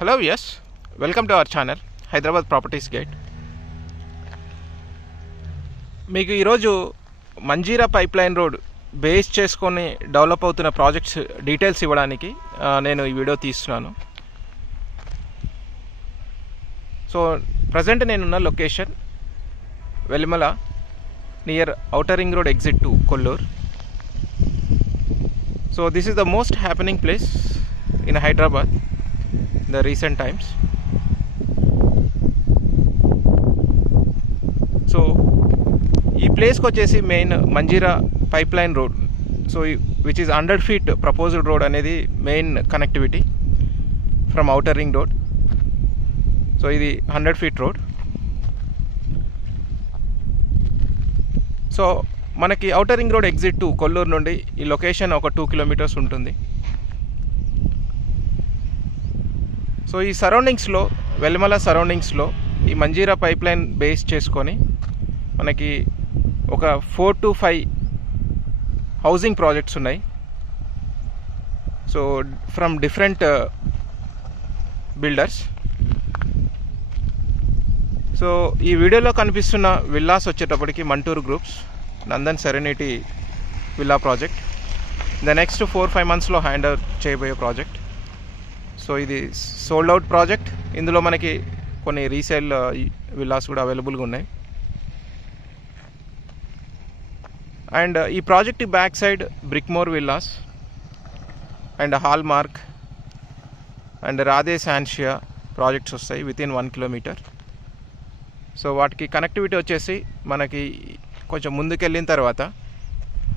Hello yes, welcome to our channel Hyderabad properties guide. మీకు ఈరోజు Manjira pipe line road base చేసుకొని develop అవుతున్న projects details ఇవ్వడానికి నేను ఈ వీడియో తీస్తున్నాను. సో ప్రజెంట్ నేనున్న location Velimala near outer ring road exit to Kollur. So this is the most happening place in Hyderabad the recent times. So ఈ ప్లేస్కి వచ్చేసి main Manjira pipe line road, so which is 100 feet proposed road అనేది main connectivity from outer ring road. So ఇది 100 feet road. So మనకి outer ring road exit to Kollur నుండి ఈ location ఒక 2 kilometers ఉంటుంది. సో ఈ సరౌండింగ్స్లో, వెలిమల సరౌండింగ్స్లో ఈ మంజీరా పైప్ లైన్ బేస్ చేసుకొని మనకి ఒక 4 to 5 హౌసింగ్ ప్రాజెక్ట్స్ ఉన్నాయి. So from different builders. So ఈ వీడియోలో కనిపిస్తున్న విల్లాస్ వచ్చేటప్పటికి Manturu groups Nandan serenity villa project. The next 4-5 monthsలో హ్యాండ్ ఓవర్ చేయబోయే ప్రాజెక్ట్. సో ఇది సోల్డ్ అవుట్ ప్రాజెక్ట్. ఇందులో మనకి కొన్ని రీసేల్ విల్లాస్ కూడా అవైలబుల్గా ఉన్నాయి. అండ్ ఈ project back side Brickmore villas and hallmark and Radhe శాన్షియా ప్రాజెక్ట్స్ వస్తాయి వితిన్ 1 kilometer. సో వాటికి కనెక్టివిటీ వచ్చేసి మనకి కొంచెం ముందుకు వెళ్ళిన తర్వాత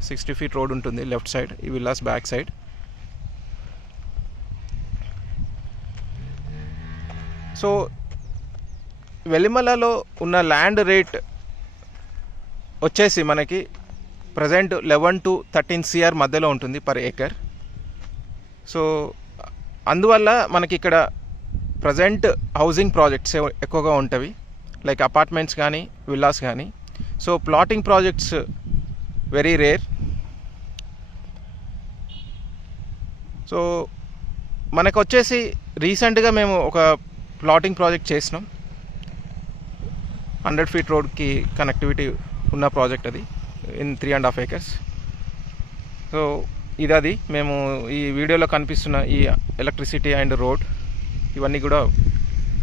60 feet రోడ్ ఉంటుంది లెఫ్ట్ సైడ్, ఈ విల్లాస్ బ్యాక్ సైడ్. సో వెలిమలలో ఉన్న ల్యాండ్ రేట్ వచ్చేసి మనకి ప్రజెంట్ 11 to 13 CR మధ్యలో ఉంటుంది పర్ ఏకర్. సో అందువల్ల మనకి ఇక్కడ ప్రజెంట్ హౌసింగ్ ప్రాజెక్ట్స్ ఎక్కువగా ఉంటవి, లైక్ అపార్ట్మెంట్స్ కానీ విల్లాస్ కానీ. So plotting projects very rare. So మనకు వచ్చేసి రీసెంట్గా మేము ఒక ప్లాటింగ్ ప్రాజెక్ట్ చేసినాం. 100 feet రోడ్కి కనెక్టివిటీ ఉన్న ప్రాజెక్ట్ అది ఇన్ 3.5 acres. సో ఇది మేము ఈ వీడియోలో కనిపిస్తున్న ఈ ఎలక్ట్రిసిటీ అండ్ రోడ్ ఇవన్నీ కూడా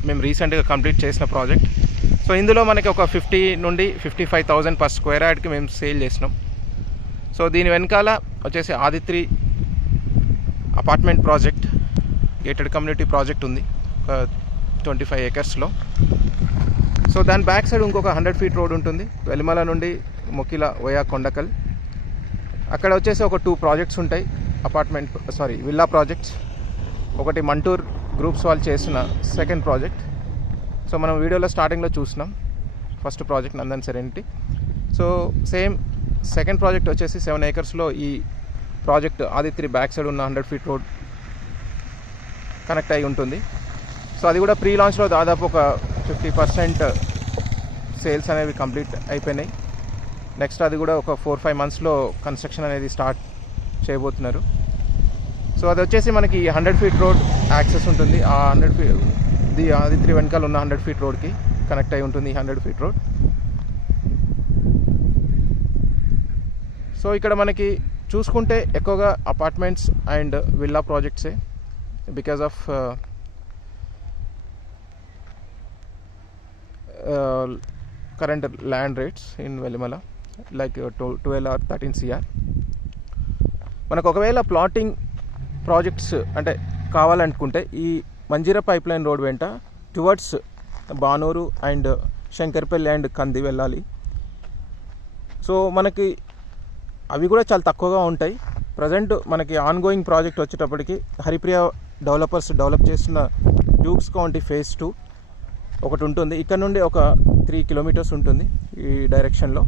మేము రీసెంట్గా కంప్లీట్ చేసిన ప్రాజెక్ట్. సో ఇందులో మనకి ఒక 50 నుండి 55,000 per square yardకి మేము సేల్ చేసినాం. సో దీని వెనకాల వచ్చేసి Aditri apartment project, gated community project ఉంది ఒక 25 acresలో. సో దాని బ్యాక్ సైడ్ ఇంకొక 100 feet రోడ్ ఉంటుంది వెలిమల నుండి మొకిల వయా కొండకల్. అక్కడ వచ్చేసి ఒక 2 ప్రాజెక్ట్స్ ఉంటాయి, విల్లా ప్రాజెక్ట్స్. ఒకటి మంటూర్ గ్రూప్స్ వాళ్ళు చేసిన సెకండ్ ప్రాజెక్ట్. సో మనం వీడియోలో స్టార్టింగ్లో చూసినాం first project Nandan serenity. So same second project వచ్చేసి 7 acresలో ఈ ప్రాజెక్ట్ ఆదిత్రి బ్యాక్ సైడ్ ఉన్న 100 feet రోడ్ కనెక్ట్ అయి ఉంటుంది. సో అది కూడా ప్రీ లాంచ్లో దాదాపు ఒక 50% సేల్స్ అనేవి కంప్లీట్ అయిపోయినాయి. నెక్స్ట్ అది కూడా ఒక 4-5 monthsలో కన్స్ట్రక్షన్ అనేది స్టార్ట్ చేయబోతున్నారు. సో అది వచ్చేసి మనకి 100 feet రోడ్ యాక్సెస్ ఉంటుంది. ఆ 100 feet ఆదిత్రి వెనకాల ఉన్న 100 feet రోడ్కి కనెక్ట్ అయి ఉంటుంది ఈ 100 feet రోడ్. సో ఇక్కడ మనకి చూసుకుంటే ఎక్కువగా అపార్ట్మెంట్స్ అండ్ విల్లా ప్రాజెక్ట్సే because of current land rates in Velimala like 12 or 13 CR. మనకు ఒకవేళ ప్లాటింగ్ ప్రాజెక్ట్స్ అంటే కావాలనుకుంటే ఈ మంజీరా పైప్ లైన్ రోడ్ వెంట towards Banur and Shankarpalli and Kandi వెళ్ళాలి. సో మనకి అవి కూడా చాలా తక్కువగా ఉంటాయి. ప్రజెంట్ మనకి ఆన్గోయింగ్ ప్రాజెక్ట్ వచ్చేటప్పటికి హరిప్రియ డెవలపర్స్ డెవలప్ చేస్తున్న డ్యూక్స్ కౌంటీ phase 2 ఒకటి ఉంటుంది. ఇక్కడ నుండి ఒక 3 kilometers ఉంటుంది ఈ డైరెక్షన్లో.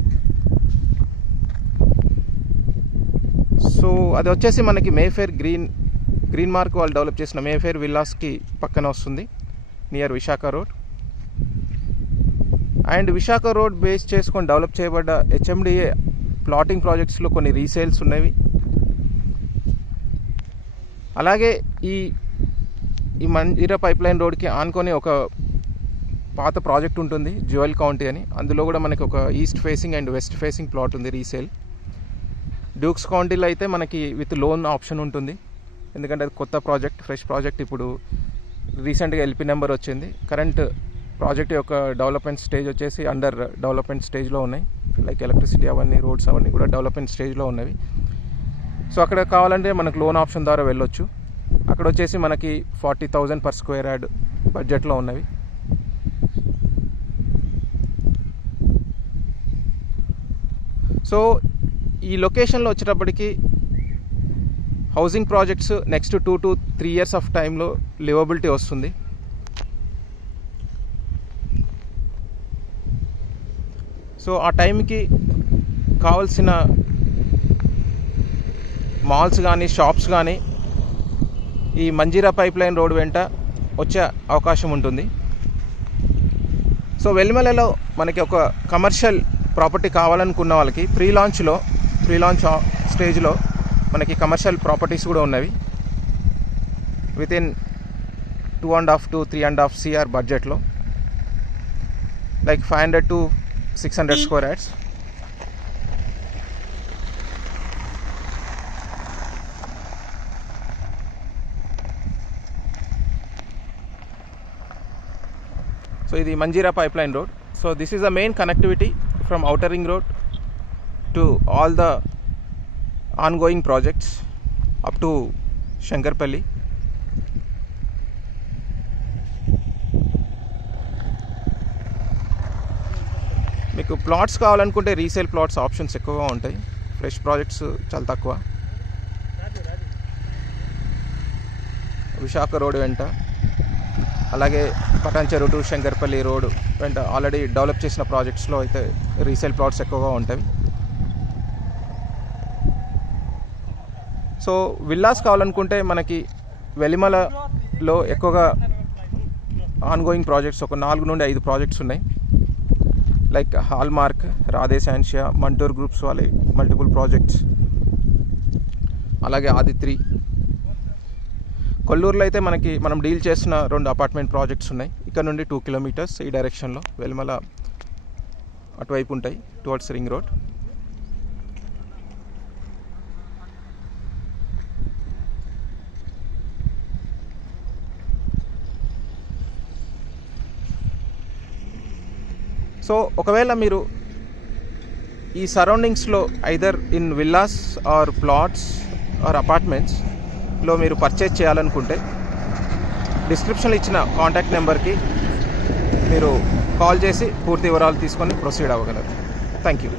సో అది వచ్చేసి మనకి మేఫేర్ గ్రీన్ మార్క్ వాళ్ళు డెవలప్ చేసిన మేఫేర్ విల్లాస్కి పక్కన వస్తుంది near Visakha road. And Visakha road base చేసుకొని డెవలప్ చేయబడ్డ HMDA ప్లాటింగ్ ప్రాజెక్ట్స్లో కొన్ని రీసేల్స్ ఉన్నవి. అలాగే ఈ ఈ మంజీరా పైప్ లైన్ రోడ్కి ఆనుకొని ఒక పాత ప్రాజెక్ట్ ఉంటుంది, జ్యువెల్ కౌంటీ అని. అందులో కూడా మనకి ఒక east facing and west facing plot ఉంది రీసేల్. డ్యూక్స్ కౌంటీలో అయితే మనకి విత్ లోన్ ఆప్షన్ ఉంటుంది, ఎందుకంటే అది కొత్త ప్రాజెక్ట్, ఫ్రెష్ ప్రాజెక్ట్. ఇప్పుడు రీసెంట్గా ఎల్పీ నెంబర్ వచ్చింది. కరెంట్ ప్రాజెక్ట్ యొక్క డెవలప్మెంట్ స్టేజ్ వచ్చేసి అండర్ డెవలప్మెంట్ స్టేజ్లో ఉన్నాయి. లైక్ ఎలక్ట్రిసిటీ అవన్నీ, రోడ్స్ అవన్నీ కూడా డెవలప్మెంట్ స్టేజ్లో ఉన్నవి. సో అక్కడ కావాలంటే మనకు లోన్ ఆప్షన్ ద్వారా వెళ్ళొచ్చు. అక్కడ వచ్చేసి మనకి 40,000 per square yard బడ్జెట్లో ఉన్నవి. సో ఈ లొకేషన్లో వచ్చేటప్పటికి housing projects next 2 to 3 years of టైంలో లివబిలిటీ వస్తుంది. సో ఆ టైంకి కావాల్సిన మాల్స్ కానీ షాప్స్ కానీ ఈ మంజీరా పైప్ లైన్ రోడ్ వెంట వచ్చే అవకాశం ఉంటుంది. సో వెల్లిమలలో మనకి ఒక కమర్షియల్ ప్రాపర్టీ కావాలనుకున్న వాళ్ళకి ప్రీ లాంచ్ స్టేజ్లో మనకి కమర్షియల్ ప్రాపర్టీస్ కూడా ఉన్నవి. వితిన్ 2.5 to 3.5 CR బడ్జెట్లో, like 500 to 600 square yards. So ఇది Manjeera pipe line road. So this is the main connectivity from outer ring road to all the ongoing projects up to Shankarpalli. మీకు plots కావాలనుకుంటే resale plots options ఎక్కువగా ఉంటాయి, fresh projects చాలా తక్కువ. Visakha road వెంట, అలాగే Patancheru to Shankarpally road వెంట ఆల్రెడీ డెవలప్ చేసిన ప్రాజెక్ట్స్లో అయితే రీసేల్ ప్లాట్స్ ఎక్కువగా ఉంటాయి. సో విల్లాస్ కావాలనుకుంటే మనకి వెలిమలలో ఎక్కువగా ఆన్గోయింగ్ ప్రాజెక్ట్స్ ఒక 4 నుండి 5 ప్రాజెక్ట్స్ ఉన్నాయి. లైక్ హాల్మార్క్, రాధేశాన్షియా, మంటూర్ గ్రూప్స్ వాళ్ళ మల్టిపుల్ ప్రాజెక్ట్స్, అలాగే ఆదిత్రి. కొల్లూరులో అయితే మనం డీల్ చేసిన 2 అపార్ట్మెంట్ ప్రాజెక్ట్స్ ఉన్నాయి. ఇక్కడ నుండి 2 kilometers ఈ డైరెక్షన్లో వెలిమల అటువైపు ఉంటాయి, టువర్డ్స్ రింగ్ రోడ్. సో ఒకవేళ మీరు ఈ సరౌండింగ్స్లో either in villas or plots or అపార్ట్మెంట్స్లో మీరు పర్చేజ్ చేయాలనుకుంటే డిస్క్రిప్షన్లో ఇచ్చిన కాంటాక్ట్ నెంబర్కి మీరు కాల్ చేసి పూర్తి వివరాలు తీసుకొని ప్రొసీడ్ అవ్వగలరు. Thank you.